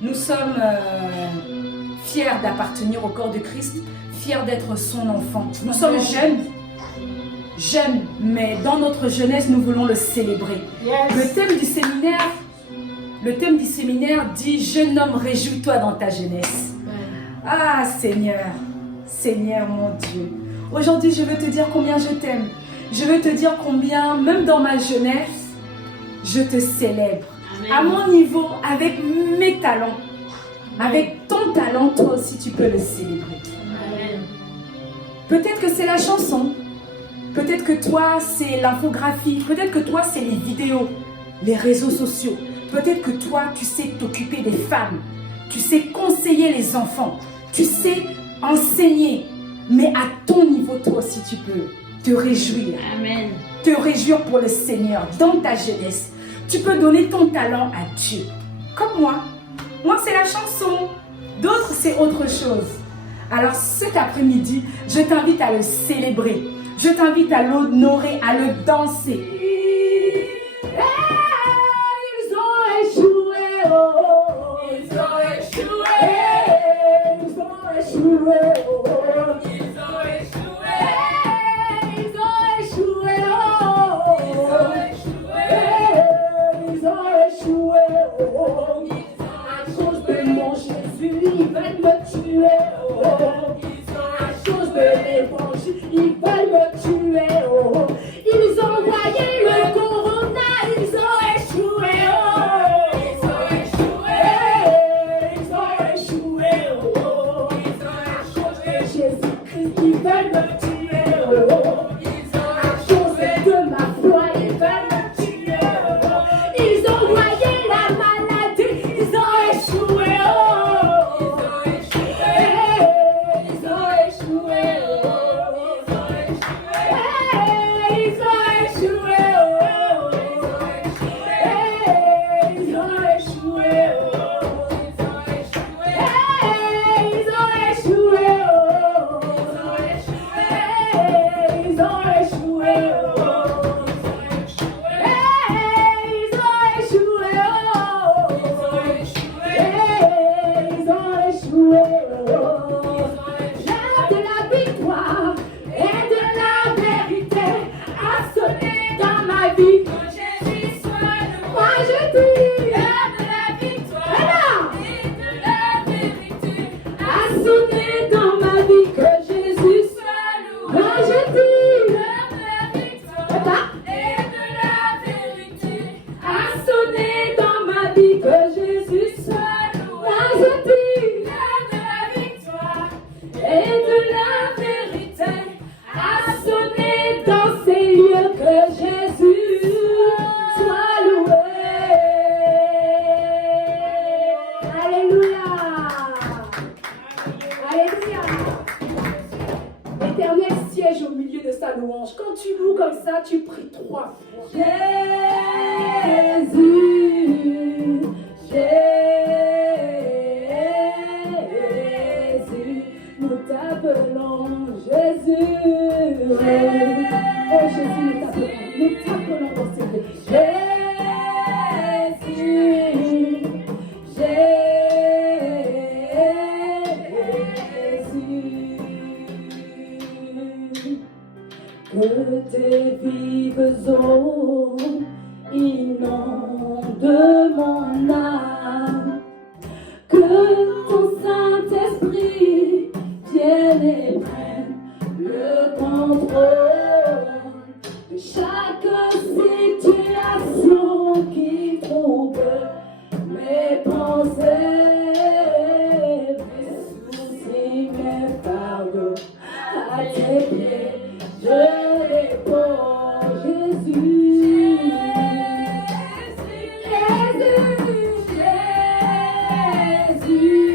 Nous sommes fiers d'appartenir au corps de Christ, fiers d'être son enfant. Nous sommes jeunes, mais dans notre jeunesse, nous voulons le célébrer. Yes. Le thème du séminaire dit « Jeune homme, réjouis-toi dans ta jeunesse ». Ah Seigneur, Seigneur mon Dieu, aujourd'hui je veux te dire combien je t'aime. Je veux te dire combien, même dans ma jeunesse, je te célèbre. Amen. À mon niveau, avec mes talents, avec ton talent, toi aussi tu peux le célébrer. Amen. Peut-être que c'est la chanson, peut-être que toi c'est l'infographie, peut-être que toi c'est les vidéos, les réseaux sociaux, peut-être que toi tu sais t'occuper des femmes, tu sais conseiller les enfants, tu sais enseigner, mais à ton niveau toi aussi tu peux te réjouir. Amen. Te réjouir pour le Seigneur dans ta jeunesse. Tu peux donner ton talent à Dieu. Comme moi. Moi, c'est la chanson. D'autres, c'est autre chose. Alors, cet après-midi, je t'invite à le célébrer. Je t'invite à l'honorer, à le danser. Ils ont échoué. Oh, ils ont échoué. Ils ont échoué. Oh, ils ont échoué. Ils ont échoué. Oh, ils ont échoué. Ils ont échoué. Oh, à cause de mon Jésus, ils veulent me tuer. Oh, à cause de l'évangile, ils veulent me tuer. Oh, ils ont envoyé le corona, ils ont échoué. Oh, ils ont échoué. Ils ont échoué. Oh, à cause de Jésus-Christ, ils veulent me tuer. Oh, à cause de ma foi, ils veulent me tuer. Oh, ils ont envoyé la maladie, ils ont échoué. Oh, ils ont échoué. Ils ont échoué. Oh, ils ont échoué. Ils ont échoué. Oh, ils ont échoué. Ils ont échoué. Ils ont échoué. Ils ont échoué. Ils ont échoué. L'heure de la victoire et de la vérité a sonné dans ma vie. Moi je dis, l'heure de la victoire et de la vérité a sonné dans ma vie que Jésus soit loué. Moi je dis, l'heure de la victoire et de la vérité a sonné dans ma vie que Jésus soit loué. Moi je dis, l'heure de la victoire et de la vérité a sonné dans ces lieux que Jésus soit loué. Alléluia. Alléluia. L'Éternel siège au milieu de sa louange. Quand tu loues comme ça, tu pries 3 fois. Jésus, Jésus, nous t'appelons Jésus. Oh Jésus, nous t'appelons dans ces lieux. Jésus, Jésus, que tes vives eaux inondent mon âme, que ton Saint-Esprit vienne et prenne le contrôle de chaque situation qui trouble mes pensées, mes soucis, mes fardeaux. À tes pieds, je les pose, Jésus. Jésus, Jésus.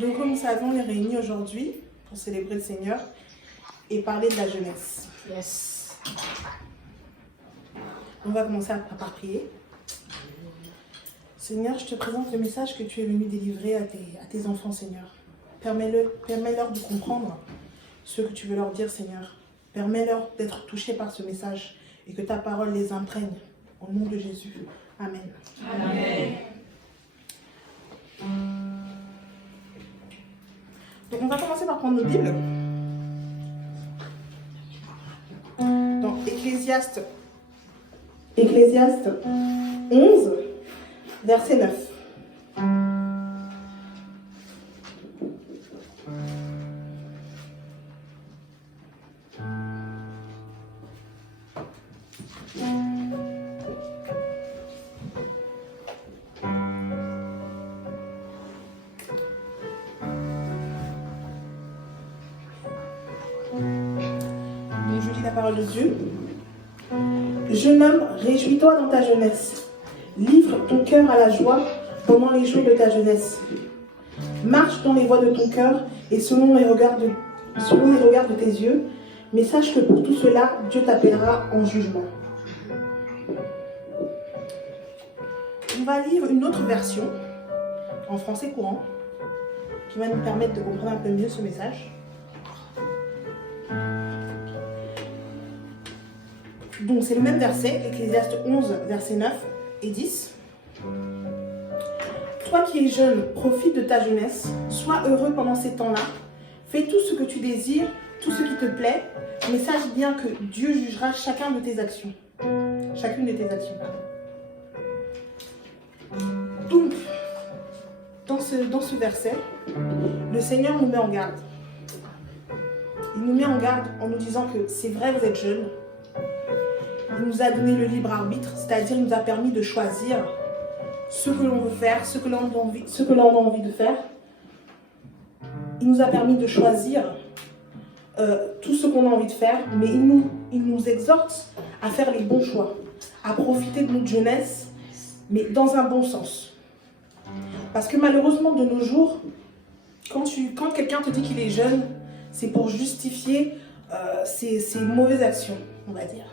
Donc, comme nous savons, on est réunis aujourd'hui pour célébrer le Seigneur et parler de la jeunesse. Yes. On va commencer par prier. Seigneur, je te présente le message que tu es venu délivrer à tes enfants, Seigneur. Permets-leur de comprendre ce que tu veux leur dire, Seigneur. Permets-leur d'être touchés par ce message et que ta parole les imprègne. Au nom de Jésus. Amen. Amen. Donc on va commencer par prendre nos Bibles. Dans Ecclésiaste 11, verset 9. Je lis la parole de Dieu. Jeune homme, réjouis-toi dans ta jeunesse. Livre ton cœur à la joie pendant les jours de ta jeunesse. Marche dans les voies de ton cœur et selon les regards de tes yeux, mais sache que pour tout cela, Dieu t'appellera en jugement. On va lire une autre version, en français courant, qui va nous permettre de comprendre un peu mieux ce message. Donc c'est le même verset, Ecclésiaste 11, versets 9 et 10. Toi qui es jeune, profite de ta jeunesse, sois heureux pendant ces temps-là, fais tout ce que tu désires, tout ce qui te plaît, mais sache bien que Dieu jugera chacune de tes actions. Donc, dans ce verset, le Seigneur nous met en garde. Il nous met en garde en nous disant que c'est vrai, vous êtes jeunes. Il nous a donné le libre arbitre, c'est-à-dire il nous a permis de choisir ce que l'on veut faire, ce que l'on a envie de faire. Il nous a permis de choisir tout ce qu'on a envie de faire, mais il nous exhorte à faire les bons choix, à profiter de notre jeunesse, mais dans un bon sens. Parce que malheureusement, de nos jours, quand quelqu'un te dit qu'il est jeune, c'est pour justifier ses mauvaises actions, on va dire.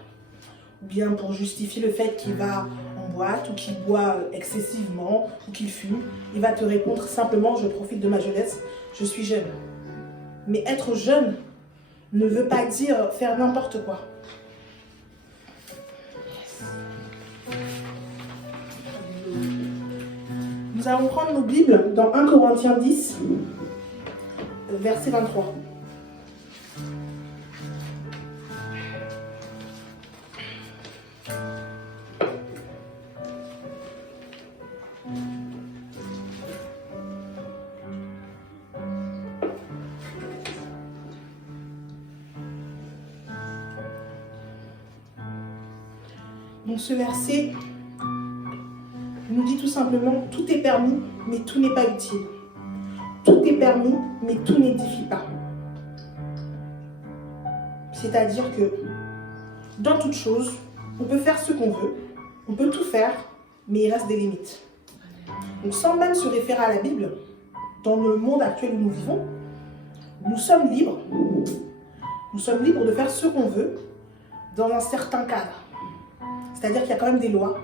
Ou bien pour justifier le fait qu'il va en boîte, ou qu'il boit excessivement, ou qu'il fume. Il va te répondre simplement, je profite de ma jeunesse, je suis jeune. Mais être jeune ne veut pas dire faire n'importe quoi. Nous allons prendre nos Bibles dans 1 Corinthiens 10, verset 23. Donc ce verset nous dit tout simplement, tout est permis, mais tout n'est pas utile. Tout est permis, mais tout n'édifie pas. C'est-à-dire que dans toute chose, on peut faire ce qu'on veut, on peut tout faire, mais il reste des limites. Donc sans même se référer à la Bible, dans le monde actuel où nous vivons, nous sommes libres. Nous sommes libres de faire ce qu'on veut dans un certain cadre. C'est-à-dire qu'il y a quand même des lois,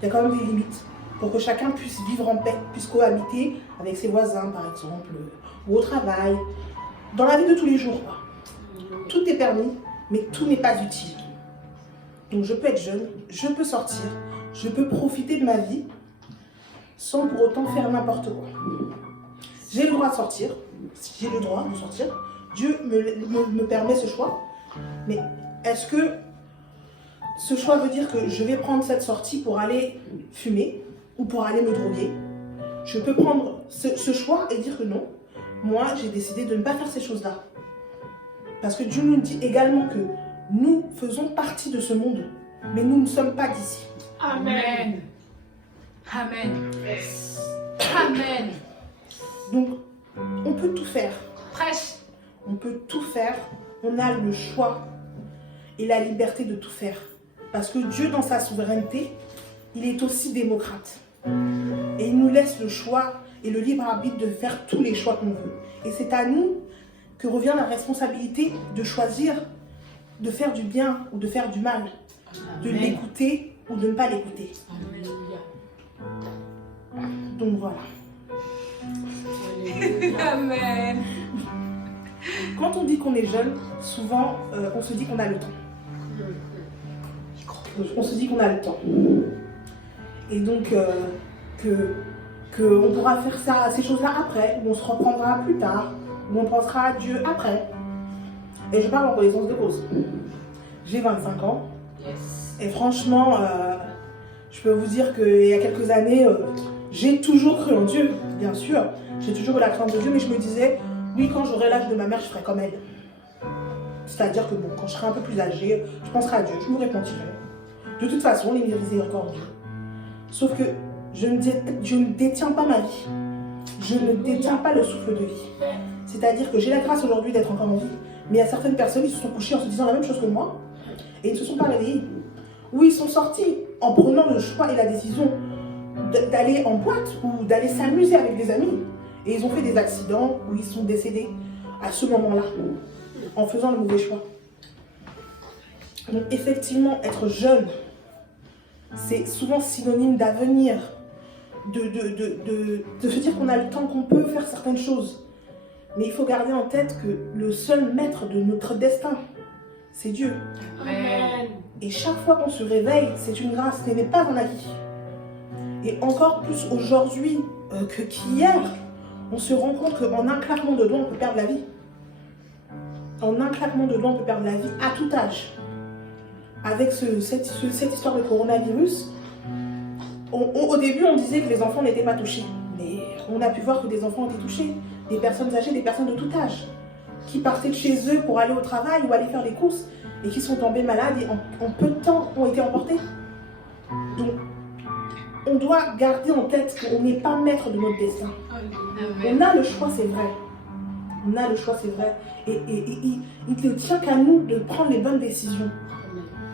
il y a quand même des limites pour que chacun puisse vivre en paix, puisse cohabiter avec ses voisins, par exemple, ou au travail, dans la vie de tous les jours, quoi. Tout est permis, mais tout n'est pas utile. Donc je peux être jeune, je peux sortir, je peux profiter de ma vie sans pour autant faire n'importe quoi. J'ai le droit de sortir, j'ai le droit de sortir. Dieu me permet ce choix. Mais est-ce que ce choix veut dire que je vais prendre cette sortie pour aller fumer ou pour aller me droguer? Je peux prendre ce choix et dire que non. Moi, j'ai décidé de ne pas faire ces choses-là. Parce que Dieu nous dit également que nous faisons partie de ce monde, mais nous ne sommes pas d'ici. Amen. Amen. Amen. Donc, on peut tout faire. Prêche. On peut tout faire. On a le choix et la liberté de tout faire. Parce que Dieu, dans sa souveraineté, il est aussi démocrate. Et il nous laisse le choix et le libre arbitre de faire tous les choix qu'on veut. Et c'est à nous que revient la responsabilité de choisir de faire du bien ou de faire du mal, de l'écouter ou de ne pas l'écouter. Donc voilà. Amen. Quand on dit qu'on est jeune, souvent on se dit qu'on a le temps. On se dit qu'on a le temps. Et donc qu'on pourra faire ça, ces choses-là après, ou on se reprendra plus tard, ou on pensera à Dieu après. Et je parle en connaissance de cause. J'ai 25 ans. Yes. Et franchement, je peux vous dire qu'il y a quelques années, j'ai toujours cru en Dieu, bien sûr. J'ai toujours eu la crainte de Dieu, mais je me disais, oui, quand j'aurai l'âge de ma mère, je ferai comme elle. C'est-à-dire que bon, quand je serai un peu plus âgée, je penserai à Dieu, je me repentirai. De toute façon, les miséricordieux. Sauf que je ne détiens pas ma vie. Je ne détiens pas le souffle de vie. C'est-à-dire que j'ai la grâce aujourd'hui d'être encore en vie, mais il y a certaines personnes qui se sont couchées en se disant la même chose que moi, et ils ne se sont pas réveillés. Ou ils sont sortis en prenant le choix et la décision d'aller en boîte ou d'aller s'amuser avec des amis. Et ils ont fait des accidents où ils sont décédés à ce moment-là, en faisant le mauvais choix. Donc effectivement, être jeune, c'est souvent synonyme d'avenir, de se dire qu'on a le temps, qu'on peut faire certaines choses. Mais il faut garder en tête que le seul maître de notre destin, c'est Dieu. Amen. Et chaque fois qu'on se réveille, c'est une grâce, ce n'est pas un acquis. Et encore plus aujourd'hui qu'hier, on se rend compte qu'en un claquement de doigts, on peut perdre la vie. En un claquement de doigts, on peut perdre la vie à tout âge. Avec cette histoire de coronavirus, au début, on disait que les enfants n'étaient pas touchés. Mais on a pu voir que des enfants ont été touchés. Des personnes âgées, des personnes de tout âge, qui partaient de chez eux pour aller au travail ou aller faire les courses et qui sont tombés malades et en peu de temps ont été emportés. Donc, on doit garder en tête qu'on n'est pas maître de notre destin. On a le choix, c'est vrai. On a le choix, c'est vrai. Et il ne tient qu'à nous de prendre les bonnes décisions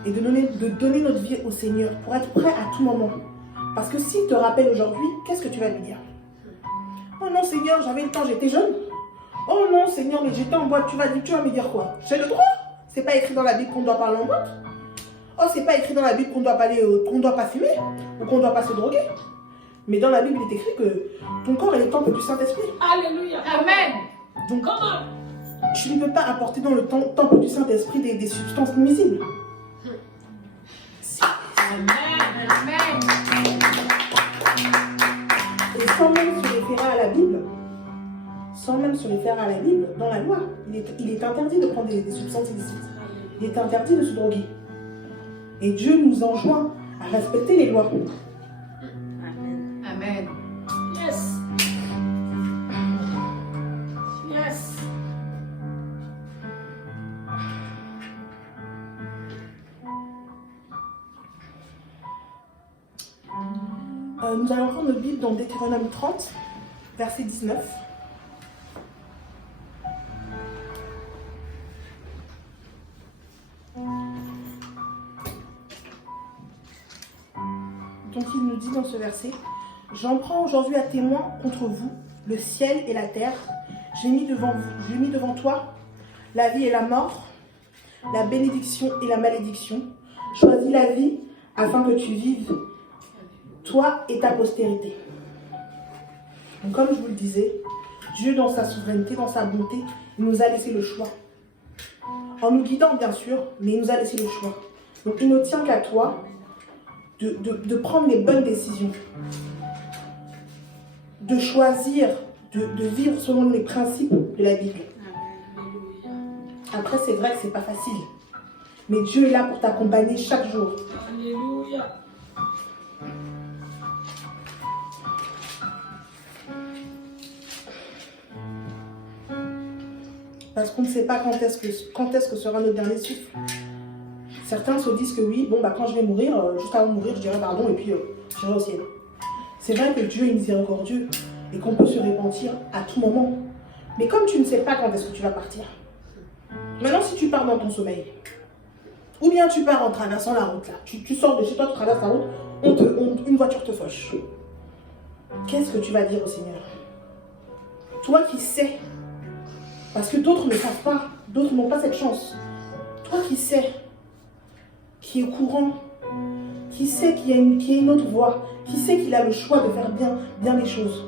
et de donner notre vie au Seigneur pour être prêt à tout moment. Parce que s'il te rappelle aujourd'hui, qu'est-ce que tu vas lui dire? Oh non Seigneur, j'avais le temps, j'étais jeune. Oh non Seigneur, mais j'étais en boîte, tu vas me dire quoi? J'ai le droit. C'est pas écrit dans la Bible qu'on doit parler en boîte. Oh, c'est pas écrit dans la Bible qu'on doit pas fumer ou qu'on doit pas se droguer. Mais dans la Bible, il est écrit que ton corps est le temple du Saint-Esprit. Alléluia. Amen. Donc, tu ne peux pas apporter dans le temple du Saint-Esprit des substances nuisibles. Amen. Amen. Et sans même se référer à la Bible, dans la loi, il est interdit de prendre des substances illicites. Il est interdit de se droguer. Et Dieu nous enjoint à respecter les lois. Amen. Amen. Yes. Yes. Nous allons prendre notre Bible dans Deutéronome 30, verset 19. Donc il nous dit dans ce verset, « J'en prends aujourd'hui à témoin contre vous, le ciel et la terre. j'ai mis devant toi la vie et la mort, la bénédiction et la malédiction. Choisis la vie afin que tu vives, toi et ta postérité. Donc, comme je vous le disais, Dieu, dans sa souveraineté, dans sa bonté, il nous a laissé le choix. En nous guidant, bien sûr, mais il nous a laissé le choix. Donc, il ne tient qu'à toi de prendre les bonnes décisions, de choisir, de vivre selon les principes de la Bible. Après, c'est vrai que c'est pas facile, mais Dieu est là pour t'accompagner chaque jour. Alléluia. Parce qu'on ne sait pas quand est-ce que sera notre dernier souffle. Certains se disent que oui, bon, quand je vais mourir, juste avant de mourir, je dirai pardon et puis j'irai au ciel. C'est vrai que Dieu est miséricordieux et qu'on peut se repentir à tout moment. Mais comme tu ne sais pas quand est-ce que tu vas partir, maintenant si tu pars dans ton sommeil, ou bien tu pars en traversant la route là, tu sors de chez toi, tu traverses la route, une voiture te fauche. Qu'est-ce que tu vas dire au Seigneur? Toi qui sais, parce que d'autres ne savent pas, d'autres n'ont pas cette chance. Toi qui sais, qui est au courant, qui sait qu'il y a une autre voie, qui sait qu'il a le choix de faire bien les choses.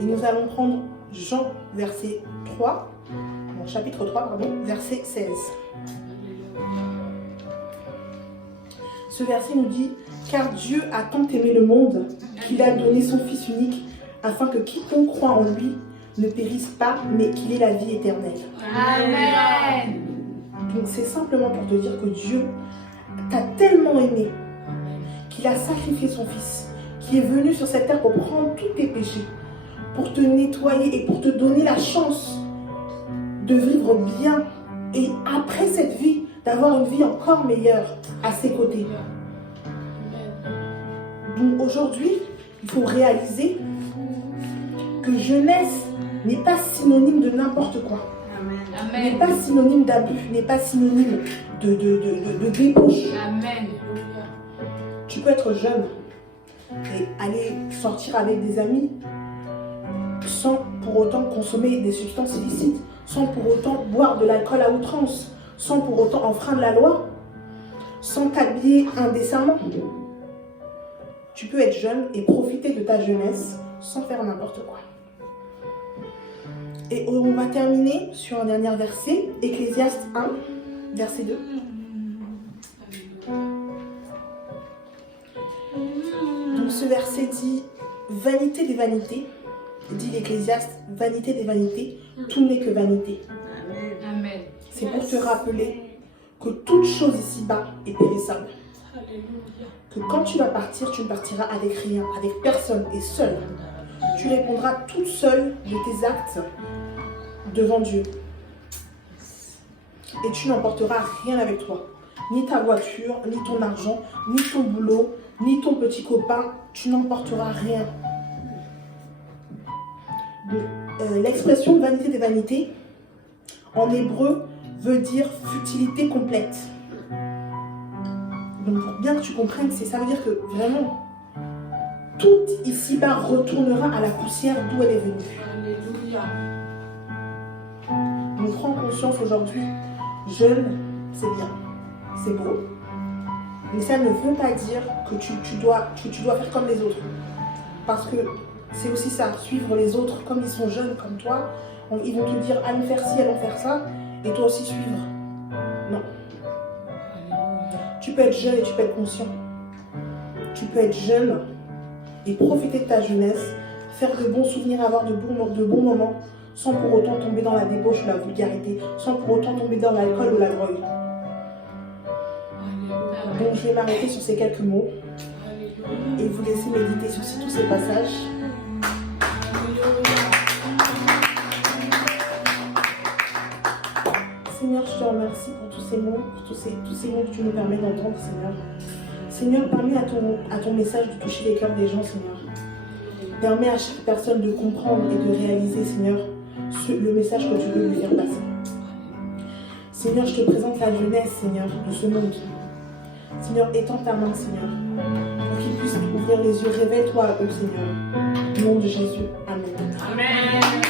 Et nous allons prendre Jean verset 3, chapitre 3, pardon, verset 16. Ce verset nous dit « Car Dieu a tant aimé le monde qu'il a donné son Fils unique, afin que quiconque croit en lui ne périsse pas, mais qu'il ait la vie éternelle. » Amen. Donc c'est simplement pour te dire que Dieu t'a tellement aimé qu'il a sacrifié son Fils, qui est venu sur cette terre pour prendre tous tes péchés, pour te nettoyer et pour te donner la chance de vivre bien et après cette vie, d'avoir une vie encore meilleure à ses côtés. Donc aujourd'hui, il faut réaliser que jeunesse n'est pas synonyme de n'importe quoi. Amen. N'est pas synonyme d'abus, n'est pas synonyme de débauche. Amen. Tu peux être jeune et aller sortir avec des amis sans pour autant consommer des substances illicites, sans pour autant boire de l'alcool à outrance, sans pour autant enfreindre la loi, sans t'habiller indécemment. Tu peux être jeune et profiter de ta jeunesse sans faire n'importe quoi. Et on va terminer sur un dernier verset, Ecclésiaste 1, verset 2. Donc ce verset dit « Vanité des vanités », dit l'Ecclésiaste, « Vanité des vanités, tout n'est que vanité. » Amen. C'est pour te rappeler que toute chose ici-bas est périssable. Que quand tu vas partir, tu ne partiras avec rien, avec personne et seul. Tu répondras toute seule de tes actes devant Dieu. Et tu n'emporteras rien avec toi. Ni ta voiture, ni ton argent, ni ton boulot, ni ton petit copain. Tu n'emporteras rien. L'expression vanité des vanités, en hébreu, veut dire futilité complète. Donc pour bien que tu comprennes, ça veut dire que vraiment, tout ici-bas retournera à la poussière d'où elle est venue. Alléluia. Donc prends conscience aujourd'hui, jeune, c'est bien, c'est beau. Mais ça ne veut pas dire que tu dois faire comme les autres. Parce que c'est aussi ça, suivre les autres comme ils sont jeunes, comme toi. Ils vont te dire, allons faire ci, allons faire ça, et toi aussi suivre. Non. Tu peux être jeune et tu peux être conscient. Tu peux être jeune et profiter de ta jeunesse, faire de bons souvenirs, avoir de bons moments, sans pour autant tomber dans la débauche ou la vulgarité, sans pour autant tomber dans l'alcool ou la drogue. Donc je vais m'arrêter sur ces quelques mots et vous laisser méditer sur tous ces passages. Seigneur, je te remercie pour tous ces mots, pour tous ces mots que tu nous permets d'entendre, Seigneur. Seigneur, permets à ton message de toucher les cœurs des gens, Seigneur. Permets à chaque personne de comprendre et de réaliser, Seigneur, le message que tu veux lui faire passer. Seigneur, je te présente la jeunesse, Seigneur, de ce monde. Seigneur, étends ta main, Seigneur. pour qu'ils puissent ouvrir les yeux. Révèle-toi à eux, Seigneur. Au nom de Jésus. Amen. Amen.